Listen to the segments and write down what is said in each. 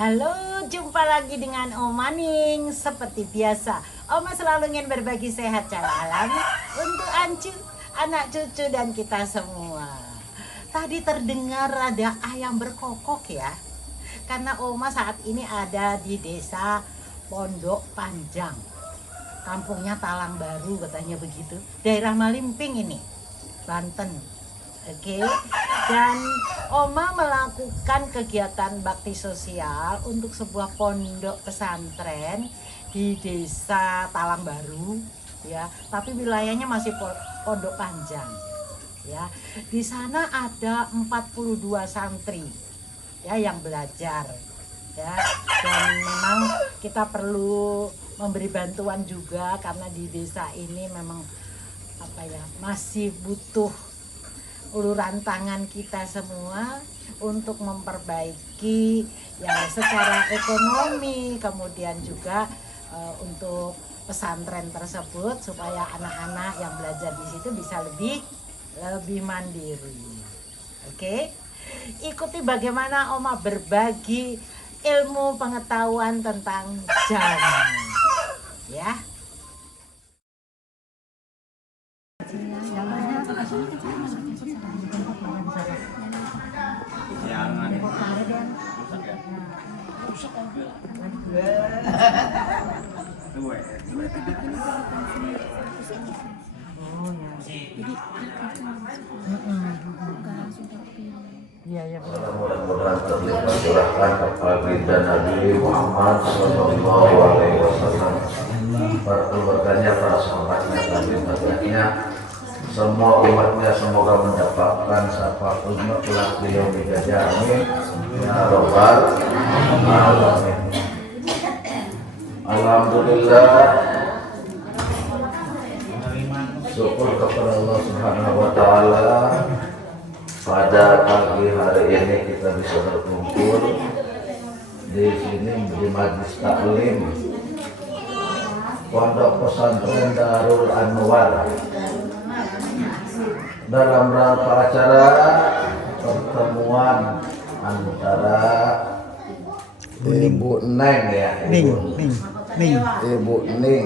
Halo, jumpa lagi dengan Oma Ning. Seperti biasa, Oma selalu ingin berbagi sehat cara alami untuk Ancu, anak cucu dan kita semua. Tadi terdengar ada ayam berkokok ya. Karena Oma saat ini ada di desa Pondok Panjang. Kampungnya Talang Baru katanya begitu. Daerah Malimping ini, Banten. Oke, dan Oma melakukan kegiatan bakti sosial untuk sebuah pondok pesantren di desa Talang Baru, ya. Tapi wilayahnya masih Pondok Panjang, ya. Di sana ada 42 santri, ya, yang belajar, ya. Dan memang kita perlu memberi bantuan juga karena di desa ini memang masih butuh uluran tangan kita semua untuk memperbaiki ya secara ekonomi, kemudian juga untuk pesantren tersebut supaya anak-anak yang belajar di situ bisa lebih mandiri. Oke, ikuti bagaimana Oma berbagi ilmu pengetahuan tentang jamu, ya. Mudah-mudahan terlihat kepada Nabi Muhammad Sallallahu Alaihi Wasallam, para keluarganya, para sahabatnya, tabi'in-tabi'innya, semua umatnya semoga mendapatkan syafaat kelak di yaumil qiyamah. Amin ya rabbal alamin. Alhamdulillah, syukur kepada Allah Subhanahu wa taala. Pada pagi hari ini kita bisa berkumpul di sini di Majlis Taklim Pondok Pesantren Darul Anwar dalam rangka acara pertemuan antara Ibu Neng, ya, Ibu Ning,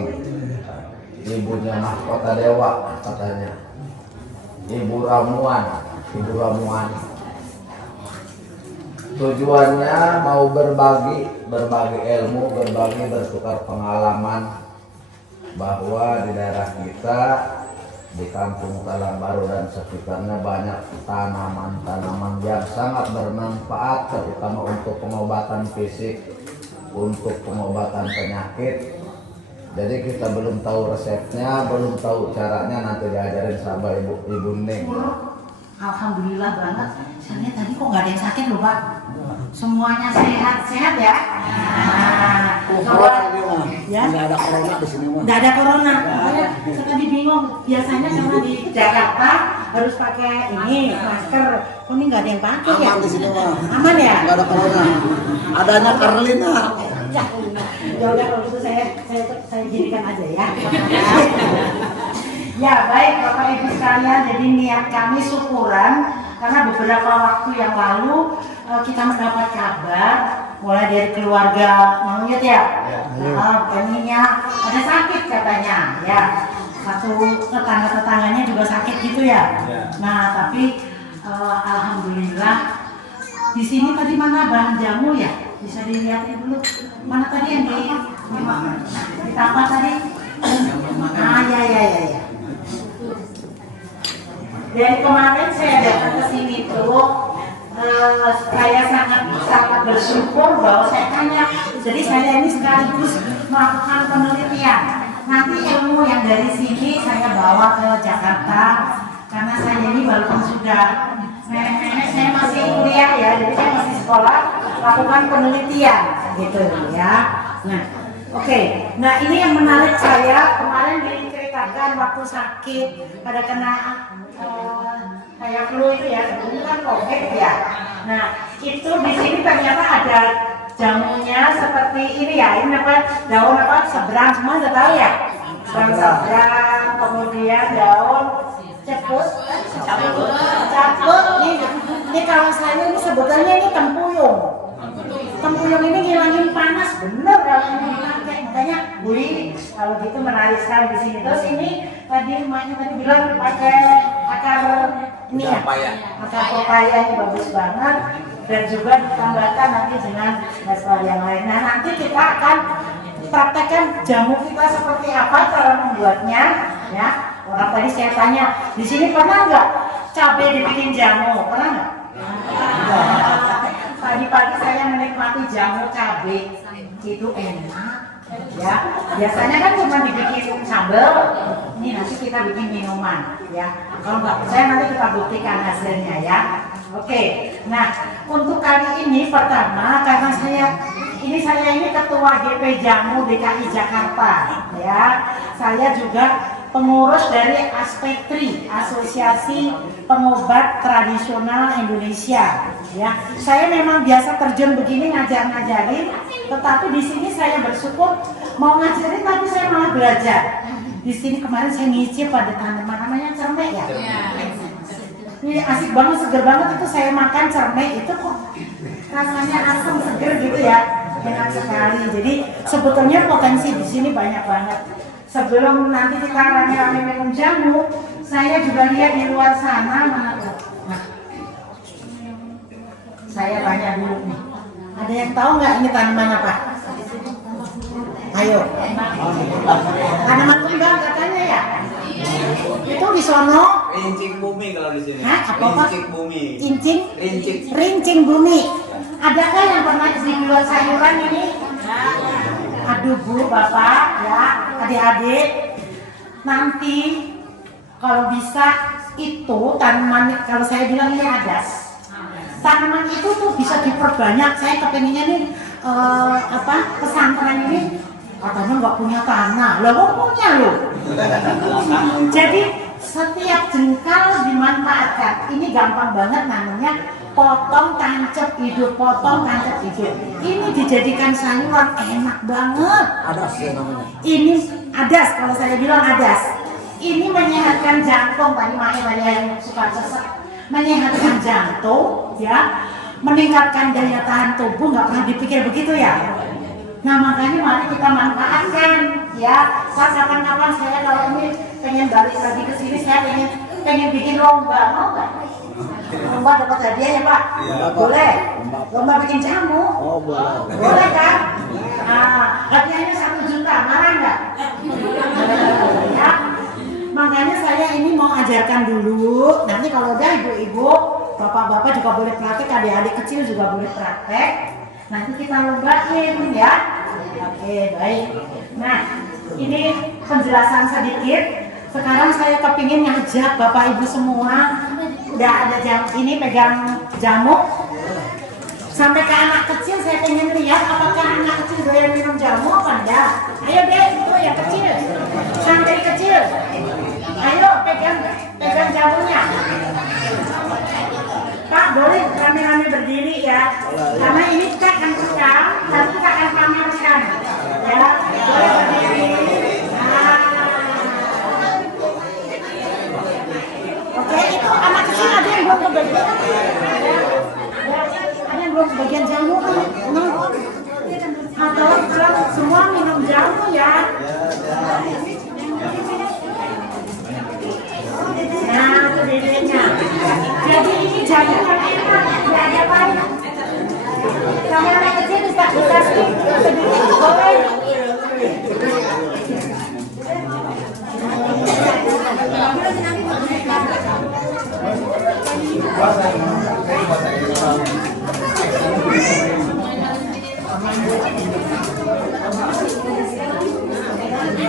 ibunya mahkota dewa katanya, Ibu Ramuan. Tujuannya mau berbagi ilmu, bertukar pengalaman bahwa di daerah kita di kampung Talang Baru dan sekitarnya banyak tanaman-tanaman yang sangat bermanfaat, terutama untuk pengobatan fisik, untuk pengobatan penyakit. Jadi kita belum tahu resepnya, belum tahu caranya, nanti diajarin sama Ibu Ning. Alhamdulillah banget. Saya tadi kok nggak ada yang sakit loh Pak. Semuanya sehat ya. Ya. Nggak ada corona di sini mah. Nggak ada corona. Saya tadi bingung. Biasanya karena di Jakarta harus pakai ini masker. Kok ini nggak ada yang pakai ya? Aman di sini mah. Aman ya? Nggak ada corona. Adanya Carlina. Ya udah kalau gitu saya jadikan aja ya. Ya baik Bapak Ibu sekalian, jadi niat kami syukuran karena beberapa waktu yang lalu kita mendapat kabar mulai dari keluarga Maunyet ya, Beninya ada sakit katanya ya, satu tetangga-tetangganya juga sakit gitu ya. Nah tapi alhamdulillah di sini tadi mana bahan jamu ya, bisa dilihatin dulu mana tadi yang ditambah tadi. Ya. Dari kemarin saya datang ke sini tuh, saya sangat bersyukur bahwa saya tanya. Jadi saya ini sekaligus melakukan penelitian. Nanti ilmu yang dari sini saya bawa ke Jakarta karena saya ini walaupun sudah nenek saya masih kuliah ya, jadi saya masih sekolah lakukan penelitian gitu ya. Nah, oke. Nah ini yang menarik saya kemarin diceritakan waktu sakit pada kena kayak flu itu ya, ini kan COVID ya. Nah itu di sini ternyata ada jamunya seperti ini ya, ini apa daun apa seberang, semua udah tahu ya, daun seberang, kemudian daun cabut. Ini kalau saya ini sebetulnya ini tempuyung. Tempuyung ini ngilangin panas, bener kalau ini dipakai. Makanya, Bui, kalau gitu menarik sekali di sini. Terus ini tadi emaknya tadi bilang pakai akar ini ya, akar pepaya ini bagus banget. Dan juga ditambahkan nanti dengan nastar yang lain. Nah, nanti kita akan praktekkan jamu kita seperti apa cara membuatnya, ya. Orang tadi saya tanya, di sini pernah nggak cabai dibikin jamu? Pernah nggak? Tadi pagi saya menikmati jamu cabai, itu enak. Ya, biasanya kan cuma dibikin sambal. Ini nanti kita bikin minuman, ya. Kalau nggak percaya nanti kita buktikan hasilnya, ya. Oke. Nah, untuk kali ini pertama karena saya ini ketua GP Jamu DKI Jakarta, ya. Saya juga pengurus dari Aspektri, Asosiasi Pengobat Tradisional Indonesia. Ya, saya memang biasa terjun begini ngajar-ngajarin, tetapi di sini saya bersyukur mau ngajarin tapi saya malah belajar. Di sini kemarin saya ngicip pada tanaman namanya cermek ya. Ini asik banget, seger banget itu saya makan cermek itu kok rasanya asam seger gitu ya, enak sekali. Jadi sebetulnya potensi di sini banyak banget. Sebelum nanti kita rame-rame minum jamu, saya juga lihat di luar sana mana tuh. Nah, saya tanya dulu nih, ada yang tahu nggak ini tanaman apa? Ayo, tanaman kembang katanya ya. Itu di sono. Rincing bumi kalau di sini. Hah? Apa Pak? Rincing bumi. Incing? Rincing. Rincing bumi. Adakah yang pernah dijual sayuran ini? Aduh Bu, Bapak, ya, adik-adik, nanti kalau bisa itu tanaman, kalau saya bilang ini adas. Tanaman itu tuh bisa diperbanyak. Saya kepengennya nih pesantren ini katanya nggak punya tanah, loh punya loh. Jadi setiap jengkal dimanfaatkan. Ini gampang banget namanya potong tancap hidup, potong tancap hidup. Ini dijadikan sayuran enak banget. Adas ya namanya. Ini adas, kalau saya bilang adas. Ini menyehatkan jantung, tadi yang suka sesak. Menyehatkan jantung, ya, meningkatkan daya tahan tubuh. Nggak pernah dipikir begitu ya. Nah makanya mari kita manfaatkan, ya. Kapan-kapan saya kalau ini pengen balik lagi ke sini, saya pengen bikin lomba, mau nggak? Lomba dapat hadiah ya Pak? Ya, boleh. Lomba bikin jamu? Oh boleh. Boleh kan? Nah, hadiahnya 1 juta, marah nggak? Ya. Makanya saya ini mau ajarkan dulu. Nanti kalau udah ibu-ibu, bapak-bapak juga boleh praktek, adik-adik kecil juga boleh praktek. Nanti kita lombain ya. Oke, baik. Nah, ini penjelasan sedikit. Sekarang saya kepingin ngajak bapak ibu semua, udah ada ini pegang jamu. Sampai ke anak kecil saya pengen lihat apakah anak kecil doyan minum jamu apa enggak. Ayo deh, itu yang kecil. Sampai kecil. Ayo pegang jamunya. Pak, boleh rame-rame berdiri ya. Karena ini kita akan rekam, nanti kita akan pamerkan. Ya, boleh berdiri. Oke, itu anak kecil ada yang belum kebagian. Ada yang belum kebagian jamu kan? Atau semua minum jamu ya. Nah, itu dedeknya. Jadi ini jamu yang enak, tidak ada banyak. Kalau anak kecil bisa dikasih sedikit boleh.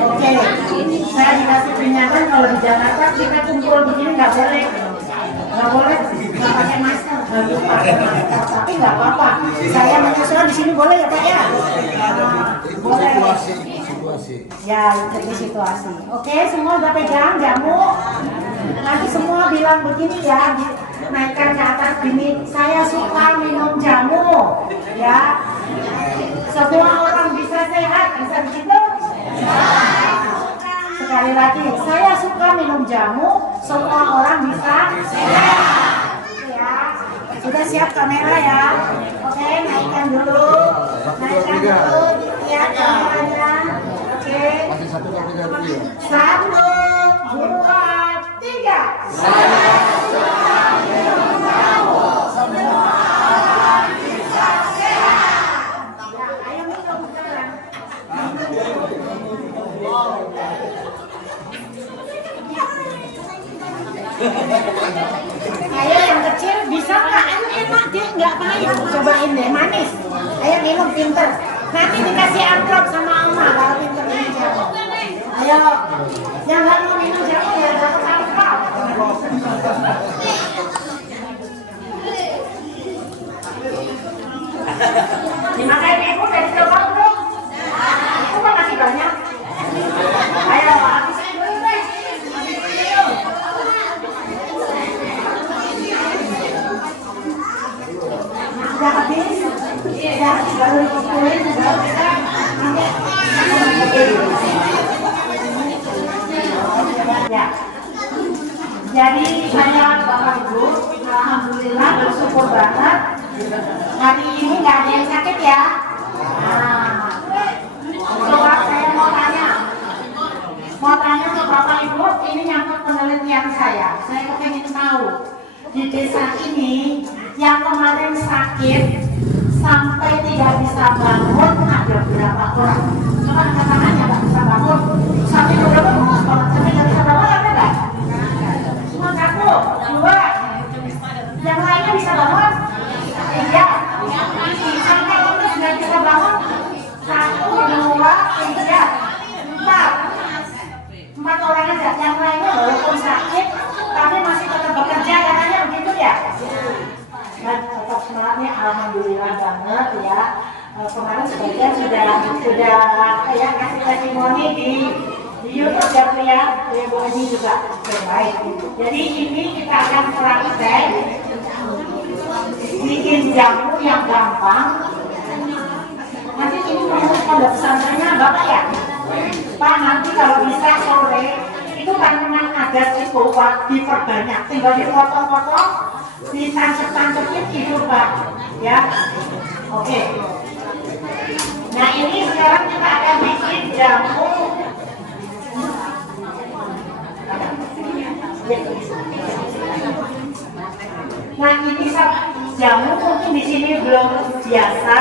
Oke, saya dikasih peringatan kalau di Jakarta kita kumpul begini nggak boleh, nggak pakai masker, tapi nggak apa-apa. Saya menyesuaikan di sini boleh ya Pak ya? Boleh. Situasi. Ya, jadi situasi. Oke, semua udah pegang jamu. Nanti semua bilang begini ya, naikkan ke atas gini. Saya suka minum jamu, ya. Semua orang bisa sehat, bisa begitu? Sekali lagi, saya suka minum jamu. Semua orang bisa sehat, ya. Sudah siap kamera ya? Oke, naikkan dulu. Naikkan dulu. Lihat kameranya. Oke. Masih 1, 2, 3 dulu ya. 1, 2, 3. Ayo minum sekarang. Ayo yang kecil bisa nggak? Ayo enak deh, nggak pahit. Cobain deh, manis. Ayo minum pinter. Nanti dikasih amplop sama Oma kalau pinter minum jamu. Ayo, yang nggak mau minum jamu ya dapat amplop. Dimakan ibu dari coba belum? Aku kan masih banyak. Ayo, habisin dulu deh. Udah habis? Udah, baru dikumpulin, udah bisa. Ya. Jadi saya Bapak Ibu, alhamdulillah bersyukur banget. Hari ini nggak ada yang sakit ya. Nah, coba saya mau tanya ke Bapak Ibu, ini nyangkut penelitian saya. Saya pengen tahu di desa ini yang kemarin sakit sampai tidak bisa bangun ada berapa orang? Coba angkat tangannya nggak bisa bangun. Sampai berapa orang? Sampai nggak bisa bangun ada nggak? Cuma 1, 2. Yang lainnya bisa bangun? 3. Sampai terus nggak bisa bangun? 1, 2, 3, 4. 4 orang aja. Yang lainnya walaupun sakit tapi masih tetap bekerja, katanya begitu ya? Dan tetap semangatnya alhamdulillah banget ya. Kemarin sebagian sudah ya kasih testimoni di YouTube ya Bu ya. Bu ini juga terbaik. Jadi ini kita akan praktek bikin jamu yang gampang. Nanti ini menurut pondok pesantrennya Bapak ya? Pak, nanti kalau bisa sore itu kandungan adas itu Pak diperbanyak, tinggal dipotong-potong, ditancap-tancapin tidur Pak ya. Oke. Nah ini sekarang kita akan bikin jamu. Nah ini jamu mungkin di sini belum biasa,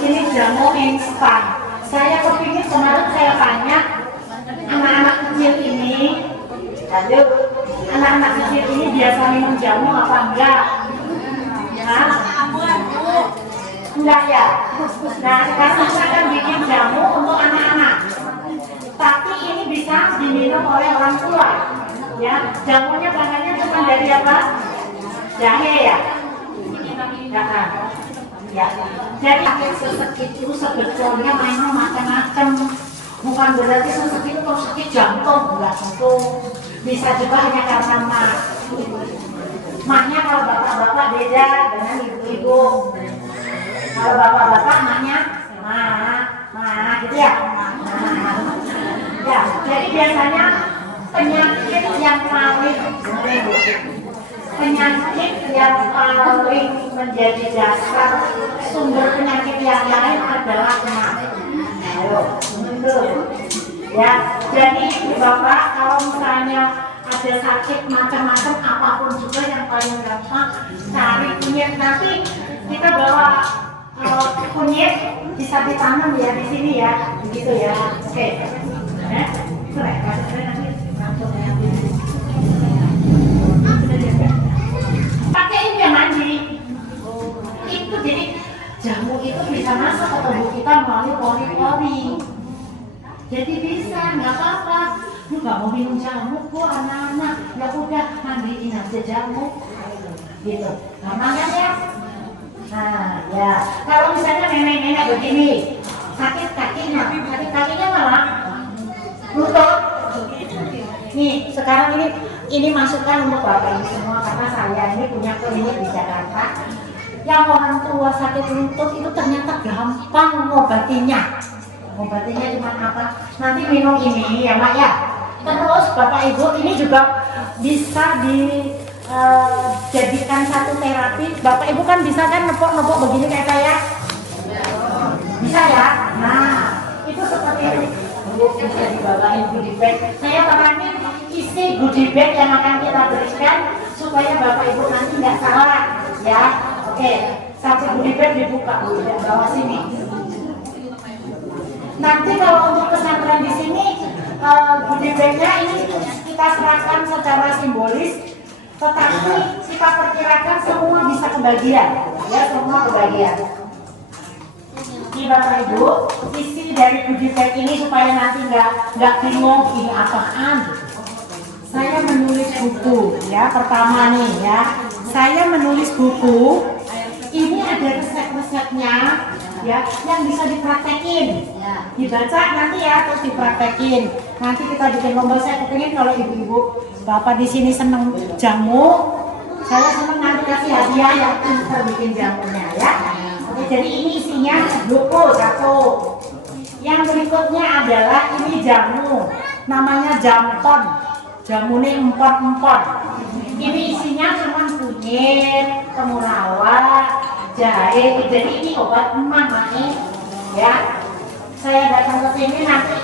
ini jamu instan. Saya kepingin kemarin saya tanya anak-anak kecil ini, anak-anak kecil ini biasa minum jamu apa enggak? Hah? Enggak ya? Nah sekarang kita akan bikin jamu untuk anak-anak. Tapi ini bisa diminum oleh orang tua. Ya, jamunya bahannya cuma dari apa? Jahe ya? Nah, ya. Jadi sesek itu sebetulnya mainnya macam-macam. Bukan berarti sesek itu kalau sakit jantung, enggak tentu. Bisa juga hanya karena mah. Mahnya kalau bapak-bapak beda dengan ibu-ibu. Kalau bapak-bapak mahnya mah gitu ya. Ya, jadi biasanya penyakit yang paling menjadi dasar sumber penyakit yang lain adalah mah. Ayo, ya. Jadi Bapak kalau misalnya ada sakit macam-macam apapun juga yang paling gampang cari kunyit. Nanti kita bawa kunyit bisa ditanam ya di sini ya, begitu ya. Oke. Pakai ini ya mandi. Itu jadi jamu itu bisa masuk ke tubuh kita melalui pori-pori. Jadi bisa, nggak apa-apa. Lu nggak mau minum jamu kok anak-anak, ya udah mandiin aja jamu. Gitu. Gampang kan ya? Nah, ya. Kalau misalnya nenek-nenek begini, sakit kakinya malah lutut. Nih, sekarang ini masukan untuk Bapak Ibu semua karena saya ini punya klinik di Jakarta. Yang orang tua sakit lutut itu ternyata gampang ngobatinya. Ngobatinya cuma apa? Nanti minum ini ya Mak ya. Terus Bapak Ibu ini juga bisa jadikan satu terapi. Bapak Ibu kan bisa kan nepok-nepok begini kayak saya? Bisa ya? Nah, itu seperti itu. Bisa dibawain goodie bag. Saya terangin isi goodie bag yang akan kita berikan supaya Bapak Ibu nanti nggak salah ya. Oke, satu goodie bag dibuka di bawah sini. Nanti kalau untuk pesantren di sini goodie bag-nya ini kita serahkan secara simbolis, tetapi kita perkirakan semua bisa kebagian, ya semua kebagian. Ini Bapak Ibu, isi dari goodie bag ini supaya nanti nggak bingung ini apaan. Saya menulis buku, ya pertama nih ya. Saya menulis buku. Ini ada resep-resepnya, ya yang bisa dipraktekin. Dibaca nanti ya, terus dipraktekin. Nanti kita bikin lomba. Saya kepingin kalau ibu-ibu, bapak di sini seneng jamu, saya seneng nanti kasih hadiah yang pintar bikin jamunya ya. Oke, jadi ini isinya buku satu. Yang berikutnya adalah ini jamu, namanya jampon. Jamune empon-empon. Ini isinya cuma kunyit, temulawak, jahe. Jadi ini obat emah nih, ya. Saya datang ke sini nanti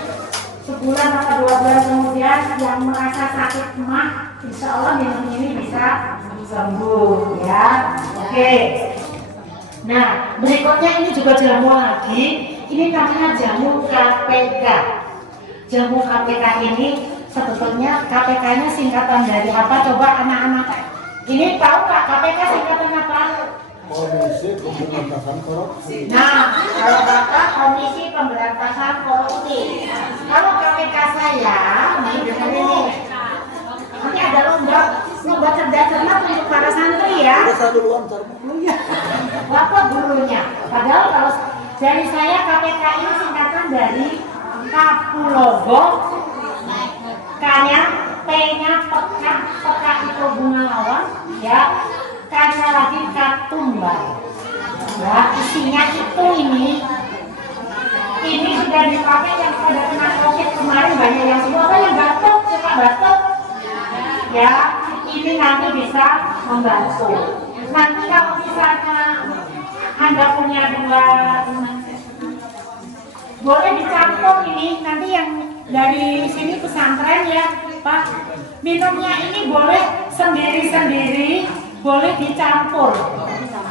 sebulan atau 2 bulan kemudian yang merasa sakit emah, insya Allah minum ini bisa sembuh, ya. Oke. Nah, berikutnya ini juga jamu lagi. Ini namanya jamu KPK. Jamu KPK ini sebetulnya KPK-nya singkatan dari apa? Coba anak-anak ini tahu nggak KPK singkatan apa? Komisi Pemberantasan Korupsi. Nah, kalau Bapak Komisi Pemberantasan Korupsi. Kalau KPK saya, nih dengan ini. Nanti ada lomba cerdas cermat untuk para santri ya. Bapak gurunya. Padahal kalau dari saya KPK ini singkatan dari Kapulogo, K-nya, P-nya peka, peka itu bunga lawang, ya. K-nya lagi katumbal. Ya, isinya itu ini sudah dipakai yang pada kena COVID kemarin banyak yang semua apa yang batuk, suka batuk. Ya, ini nanti bisa membantu. Nanti kalau misalnya Anda punya dua, boleh dicampur ini nanti yang dari sini pesantren ya Pak. Minumnya ini boleh sendiri-sendiri, boleh dicampur.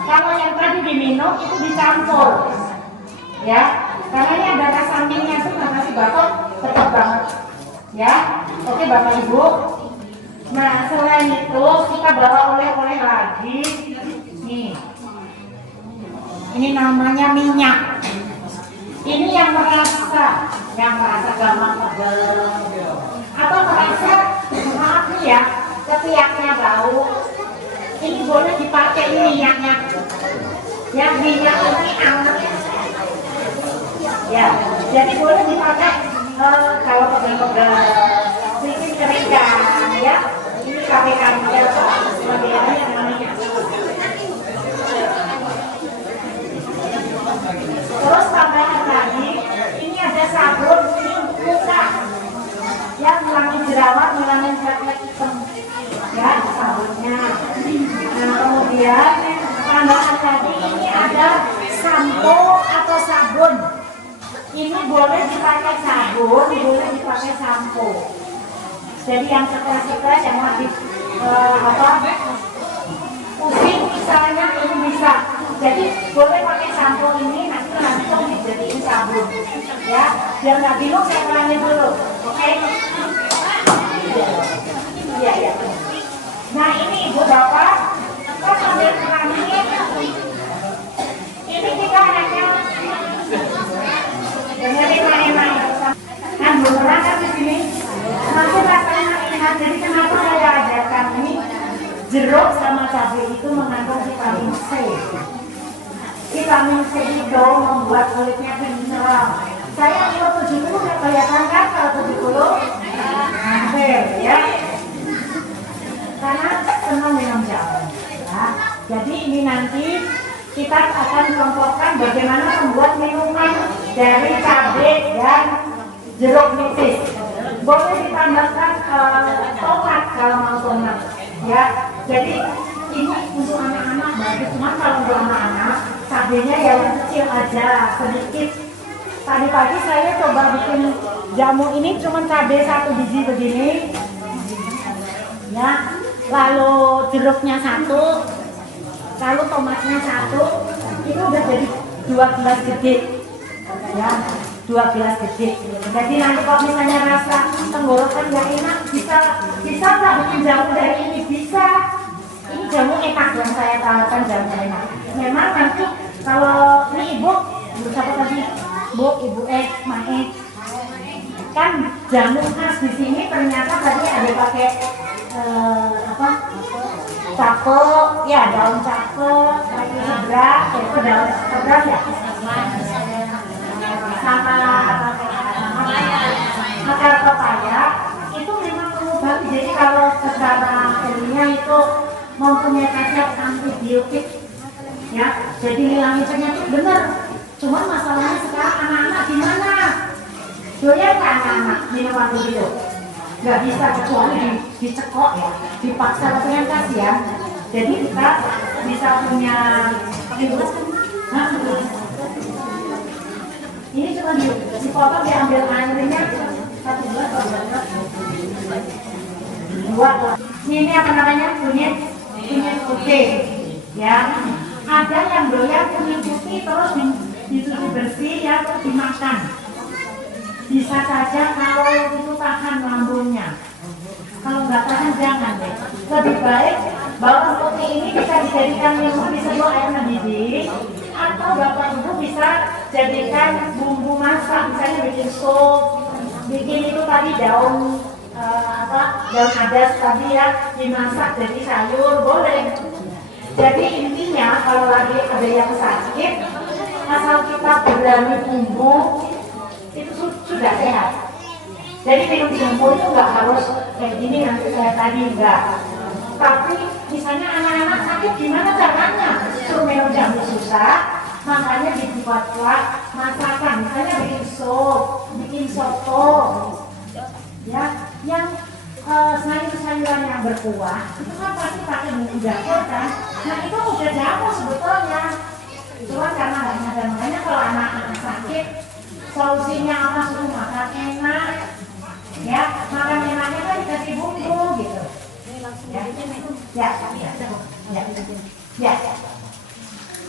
Kalau yang tadi diminum itu dicampur, ya. Karena ini ada rasa minyak tuh karena si bapak tetap banget, ya. Oke Bapak Ibu. Nah selain itu kita bawa oleh-oleh lagi. Nih, ini namanya minyak. Ini yang merasa gampang pegel atau merasa maaf nih ya, ketiaknya bau. Ini boleh dipakai ini minyaknya. Yang minyak ini anget. Ya, jadi boleh dipakai kalau pegel-pegel, bikin keringan ya. Ini KPK sebagai yang namanya. Terus tambahan lagi, ini ada sabun ini untuk muka yang ngilangin jerawat, ngilangin flek-flek hitam, ya sabunnya. Nah kemudian tambahan lagi ini ada sampo atau sabun. Ini boleh dipakai sabun, boleh dipakai sampo. Jadi yang stres-stres yang lagi pusing misalnya ini bisa. Jadi boleh pakai sampo ini nanti dijadiin sabun, ya. Biar nggak bingung saya ulangin dulu, oke? Iya ya. Nah ini ibu bapak, kok sambil terangin. Ini kita hanya dengerin main-main. Kan beneran kan di sini. Nanti rasanya enak. Jadi kenapa saya ajarkan ini? Jeruk sama cabai itu mengandung vitamin C. Vitamin C itu membuat kulitnya kinclong. Saya umur 70 udah kelihatan kan kalau 70? Hampir ya. Karena senang minum jamu. Ya. Jadi ini nanti kita akan contohkan bagaimana membuat minuman dari cabai dan jeruk nipis. Boleh ditambahkan tomat kalau mau tomat, ya. Jadi ini untuk anak-anak bagus, cuma kalau untuk anak-anak cabenya yang kecil aja sedikit. Tadi pagi saya coba bikin jamu ini cuma cabai 1 biji begini, ya. Lalu jeruknya 1, lalu tomatnya 1, itu udah jadi 2 gelas gede, ya. 2 gelas gede. Jadi nanti kalau misalnya rasa tenggorokan nggak enak, bisa nggak bikin jamu dari ini? Bisa. Ini jamu enak yang saya tawarkan, jamu enak. Memang nanti kalau ini ibu siapa tadi? Ibu Mae. Kan jamu khas di sini ternyata tadi ada pakai cakep, ya daun cakep, seberak, itu daun seberak ya. Sama akar pepaya itu memang mengobati. Jadi kalau secara ilmiah itu mempunyai khasiat antibiotik, ya, jadi hilangin penyakit bener. Cuman masalahnya sekarang anak-anak gimana? Doyan kan anak-anak minuman begitu? Nggak bisa kecuali dicekok ya, dipaksa dengan kasihan. Jadi kita bisa punya ini cuma dipotong, diambil airnya 1 gelas atau 2 gelas. 2. Ini apa namanya? Kunyit putih, ya. Ada yang doyan kunyit putih terus dicuci bersih, ya, terus dimakan. Bisa saja kalau itu tahan lambungnya. Kalau nggak tahan jangan deh. Lebih baik bawang putih ini bisa dijadikan minum, bisa jual air mendidih, atau bapak ibu bisa jadikan bumbu masak, misalnya bikin sup, bikin itu tadi daun daun adas tadi ya, dimasak jadi sayur, boleh. Jadi intinya kalau lagi ada yang sakit, asal kita berani bumbu itu sudah sehat. Jadi minum jamu itu nggak harus kayak gini nanti saya tadi, enggak. Tapi misalnya anak-anak sakit gimana caranya? Suruh minum jamu susah, makanya dibuat-buat masakan. Misalnya bikin sup, bikin soto, ya, yang sayur-sayuran yang berkuah itu kan pasti pakai bumbu dapur kan. Nah itu udah jamu sebetulnya. Cuma karena nggak nyadar, makanya kalau anak-anak sakit solusinya apa? Suruh makan enak, ya, makan enaknya kan dikasih bumbu gitu. Ya.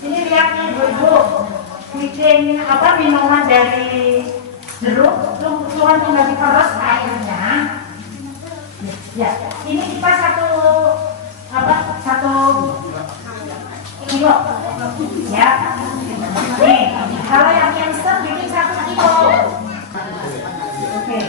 Ini lihat nih ibu-ibu, bikin minuman dari jeruk, cuma tinggal diperes airnya. Ya, ini kipas 1 kilo. Ya. Nih, kalau yang instan bikin 1 kilo. Oke.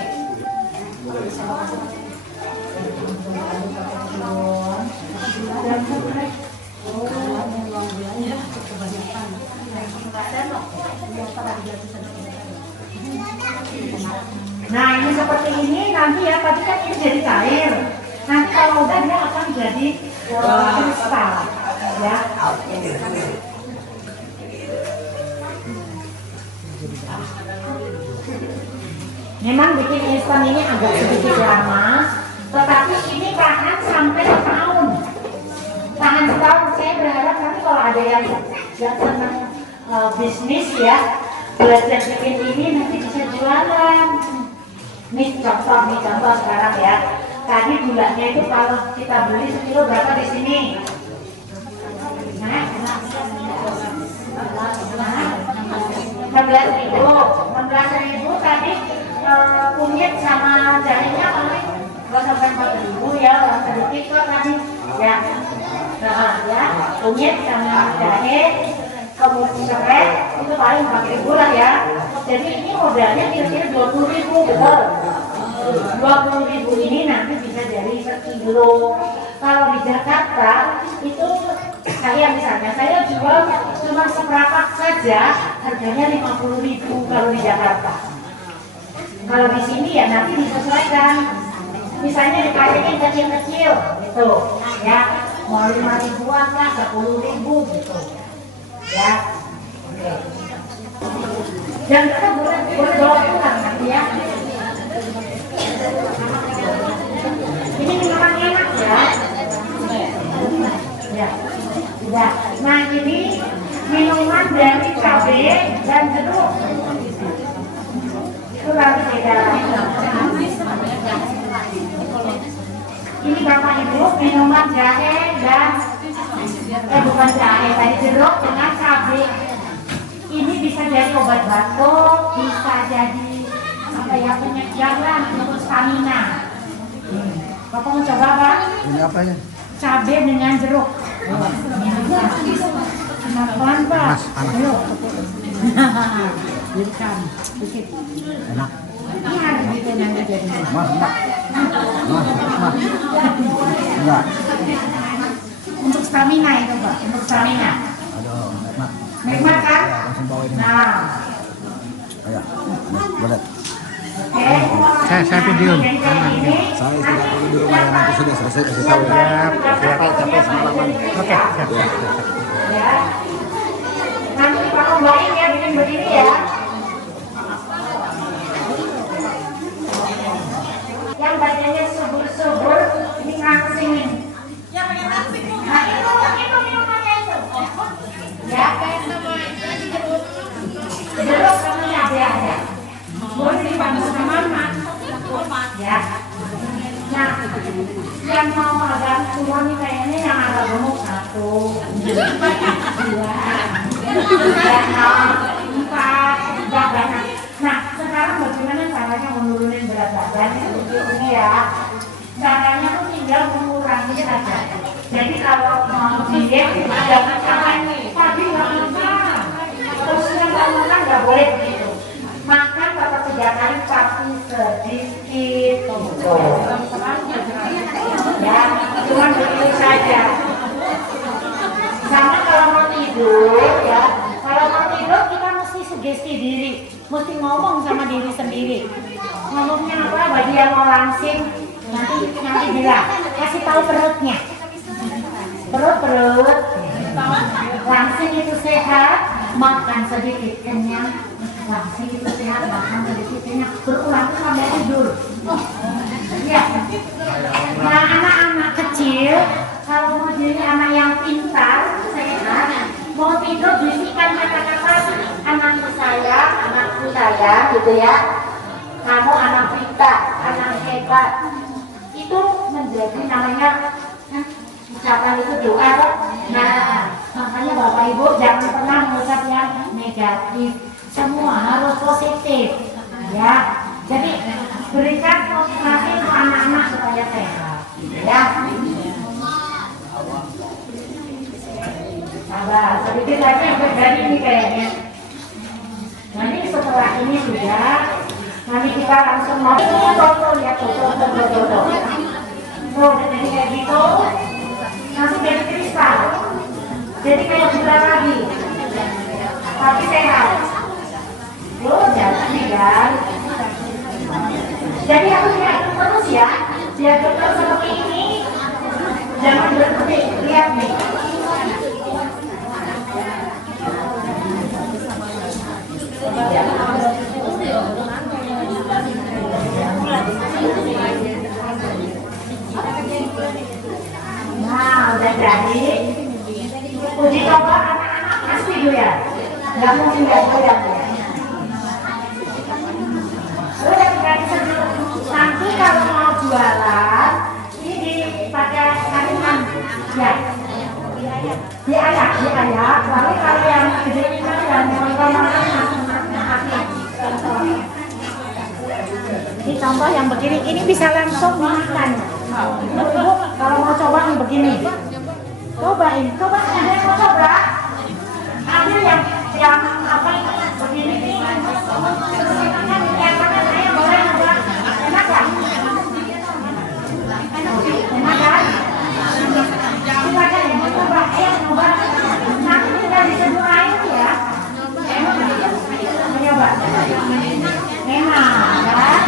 Nah ini seperti ini nanti ya, tadi kan ini jadi cair. Nanti kalau udah dia akan jadi kristal, ya. Memang bikin instan ini agak sedikit lama, tetapi ini tahan sampai setahun. Tahan setahun. Saya berharap nanti kalau ada yang senang bisnis ya, belajar bikin ini nanti bisa jualan. Nih contoh sekarang ya. Tadi gulanya itu kalau kita beli sekilo berapa di sini? Nah, 16.000 tadi. Kunyit sama jahenya paling 2-4 ribu ya, orang sedikit kok tadi ya. Nah, ya, kunyit sama jahe, kemudian serai itu paling 4 ribu lah ya. Jadi ini modalnya kira-kira 20 ribu, betul. 20 ribu ini nanti bisa jadi 1 kilo. Kalau di Jakarta itu saya jual cuma seperempat saja, harganya 50 ribu kalau di Jakarta. Kalau di sini ya nanti disesuaikan. Misalnya dipakaiin kecil-kecil gitu, ya. Mau 5 ribuan lah, 10 ribu gitu, ya. Oke. Dan kita boleh bawa pulang nanti ya. Ini minuman enak ya. Bapak Ibu minuman jahe dan bukan jahe, tadi jeruk dengan cabai. Ini bisa jadi obat batuk, bisa jadi apa ya, penyegaran untuk stamina. Bapak mau coba Pak? Ini apa ya? Cabai dengan jeruk. Pelan Pak. Ayo. Berikan sedikit. Enak. Ini harus ditenang jadi. Mas. Enggak. Untuk stamina itu Pak, untuk stamina. Aduh, enak. Nikmat kan? Ya, langsung bawa ini. Nah, Ayo. Boleh. oke. Saya video. Yang kayak gini, Saya tidak perlu di rumah ya, nanti sudah selesai kasih tahu ya. Capek semalaman. Oke. Ya. Nanti Pak bawain ya, bikin begini ya. Yang badannya subur-subur, ini ngangsingin. Ya, pakai ngangsing. Nah, itu minumannya itu. Ya. Jeruk kamu ada. Boleh dibantu sama mama. Ya. Nah, yang mau agak tua nih kayaknya yang agak gemuk 1, 2, 4, udah banyak. Nah, sekarang bagaimana caranya menurunin berat badan? Ini ya, caranya tuh tinggal mengurangi saja. Jadi kalau mau diet, jangan sampai pagi nggak makan, terus siang nggak makan, nggak boleh begitu. Makan dapat 3 kali tapi sedikit. Ya, cuma begitu saja. Sama kalau mau tidur ya, kalau mau tidur kita mesti sugesti diri, mesti ngomong sama diri sendiri. Ngomongnya apa? Bagi yang mau langsing nanti bilang, kasih tahu perutnya. Perut langsing itu sehat, makan sedikit kenyang. Langsing itu sehat, makan sedikit kenyang. Berulang sampai tidur. Ya. Nah, anak-anak kecil kalau mau jadi anak yang pintar, sehat, mau tidur bisikan kata-kata anakku saya, gitu ya. Kamu anak pintar, anak hebat. Itu menjadi namanya ucapan itu doa. Nah, makanya Bapak Ibu jangan pernah mengucap yang negatif. Semua harus positif, ya. Jadi berikan motivasi untuk anak-anak supaya sehat, ya. Sabar, sedikit lagi sampai dari ini kayaknya. Nanti setelah ini sudah, nanti kita langsung mau foto, lihat foto. Tuh, jadi kayak gitu. Nanti jadi kristal. Jadi kayak gula lagi, tapi sehat. Loh, jangan nih kan. Jadi harus diaduk terus ya, diaduk terus seperti ini. Jangan berhenti, lihat nih. Nah, udah jadi. Uji coba anak-anak pasti doyan. Nggak mungkin nggak doyan ya. Udah dikasih sejuk. Nanti kalau mau jualan, ini dipakai kandungan ya. Diayak. Lalu kalau yang gede ini dan ini contoh yang begini, ini bisa langsung dimakan. Ibu, kalau mau coba yang begini, cobain. Ada yang mau coba? Ada yang apa begini? Enak kan? Silakan yang mau coba, coba. Nanti tinggal diseduh air ya. Mencoba. Enak kan?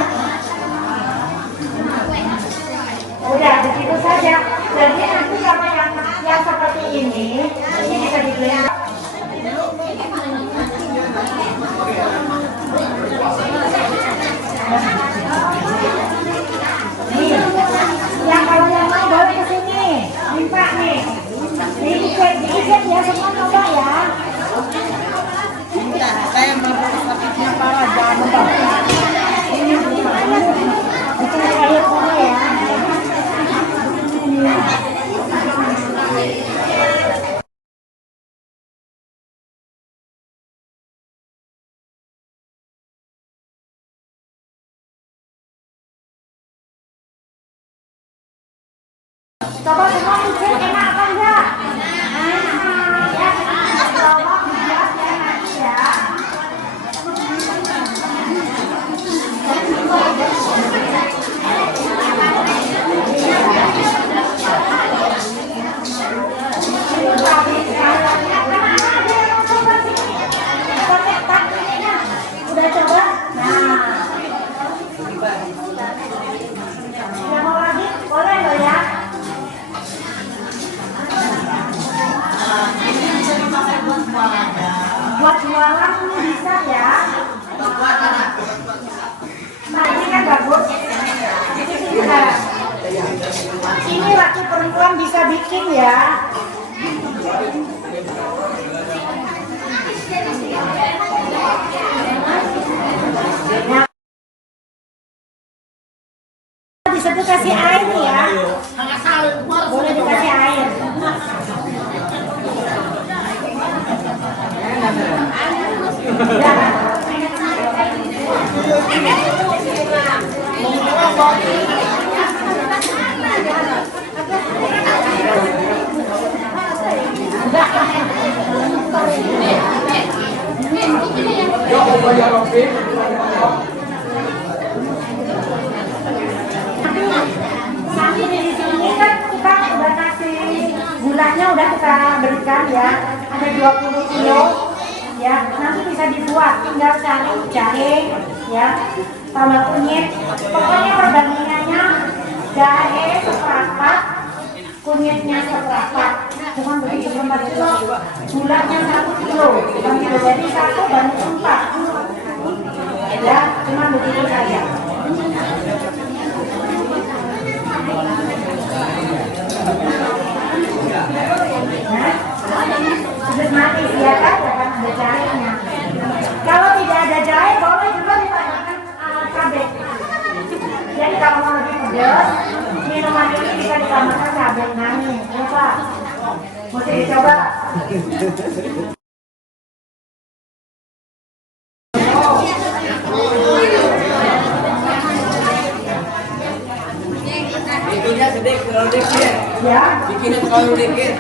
Udah begitu saja. Jadi nanti kalau yang seperti ini bisa dibeli. Coba semua cek enak apa enggak? Nah, ya, tolong dibuat ya nanti ya. Udah coba? Nah, yang mau lagi boleh loh ya. Buat jualan bisa ya. Nah ini kan bagus. Ini laki perempuan bisa bikin ya. Nah, disitu kasih air ya. Boleh dikasih air. Nanti di sini kan kita udah kasih gulanya udah kita berikan ya, ada 20 kilo ya, nanti bisa dibuat, tinggal cari jahe ya, tambah kunyit, pokoknya perbandingannya jahe seperempat, kunyitnya seperempat, cuma begitu 4 kilo, gulanya 1 kilo, jadi 1 banding 4 ya, cuma begitu saja. Sudah manis ya kan, jangan ada jahenya. Kalau tidak ada jahe, boleh juga ditambahkan cabai. Jadi kalau mau lebih pedas, minuman ini bisa ditambahkan cabai nangis. Coba, mesti dicoba. Ya, bikinnya terlalu dikit.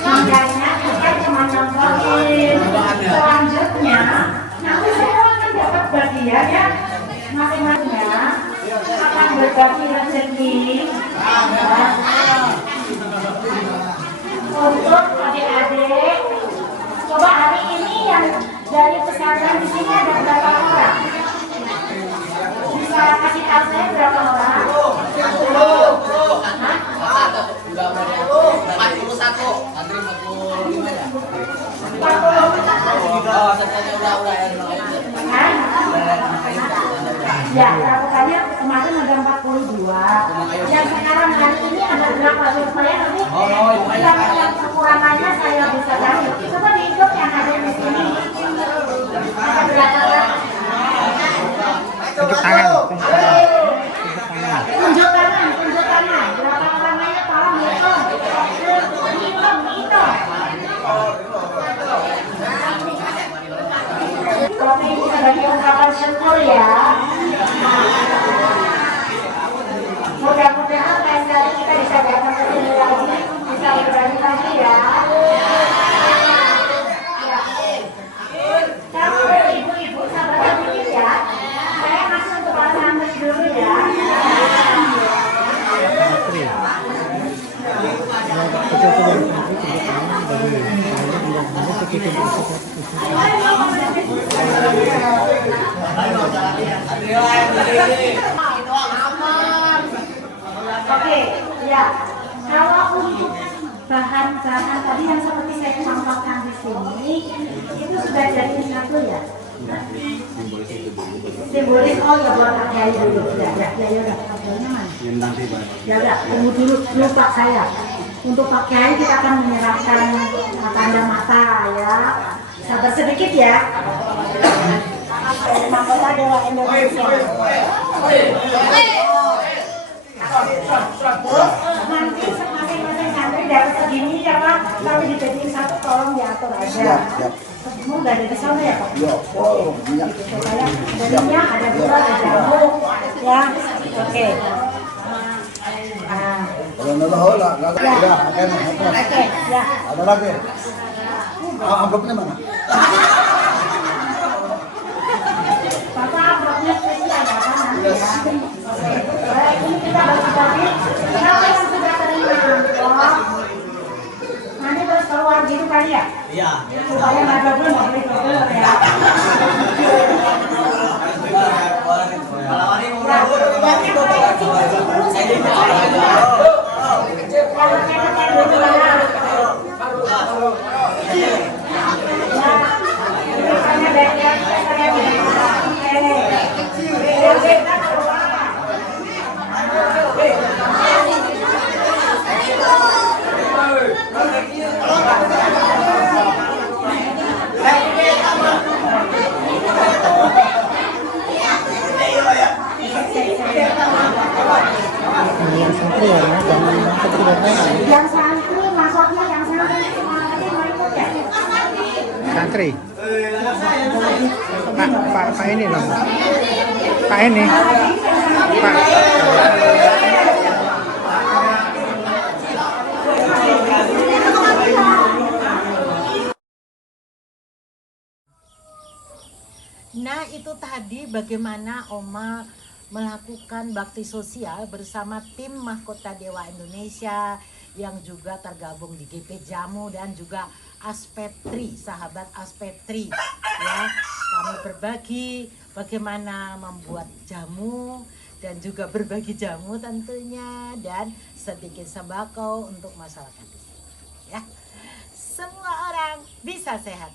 makanya kita cuma nongkrongin. Selanjutnya, nanti saya akan dapat bagian ya, masing-masingnya akan berbagi rezeki untuk adik-adik. Coba hari ini yang dari pesantren di sini ada berapa orang? Bisa kasih tahu saya berapa orang? 41. Ya, katanya kemarin ada 42. Yang sekarang hari ini ada berapa? Supaya nanti yang kekurangannya saya bisa tahu. Coba dihitung yang ada di sini. Ada berapa? Tunjuk tangan. Tunjuk tangan. Berapa orangnya tolong hitung. Hitung. Oke, ini sebagai ungkapan syukur ya. Mudah-mudahan lain kali kita bisa datang ke sini lagi, bisa berbagi lagi ya. Kalau ibu-ibu sabar sedikit ya. Saya masuk untuk pasangan dulu ya. Oke, ya. Kalau untuk bahan-bahan tadi yang seperti saya contohkan di sini, itu sudah jadi satu ya. Simbolis, oh ya buat pakai dulu. Ya, pakainya mana? Ya udah, tunggu dulu, lupa saya. Untuk pakaian kita akan menyerahkan tanda mata ya. Sabar sedikit ya. Mahkota Dewa Indonesia. Nanti masing-masing santri dapat segini ya Pak. Kalau dijadiin satu tolong diatur aja. Siap. Semua udah ada di sana ya Pak? Iya. Oh, iya. Supaya ada minyak, ada gula, ada jagung. Ya, oke. Nah, Hola, ya, oke, Oke, ya. ada lagi. Amplopnya mana? Bapak amplopnya spesial ya kan nanti ya. Baik, ini kita bagi-bagi. Siapa yang sudah terima amplop? Nanti terus keluar gitu kali ya? Iya. Supaya nggak double, nggak boleh double ya. Yang santri masuknya yang santri mau ikut ya? Santri. Pak ini loh. Pak ini. Pak. Nah, itu tadi bagaimana Oma melakukan bakti sosial bersama tim Mahkota Dewa Indonesia yang juga tergabung di GP Jamu dan juga Aspetri, sahabat Aspetri ya. Kami berbagi bagaimana membuat jamu dan juga berbagi jamu tentunya dan sedikit sembako untuk masyarakat di sini ya. Semua orang bisa sehat.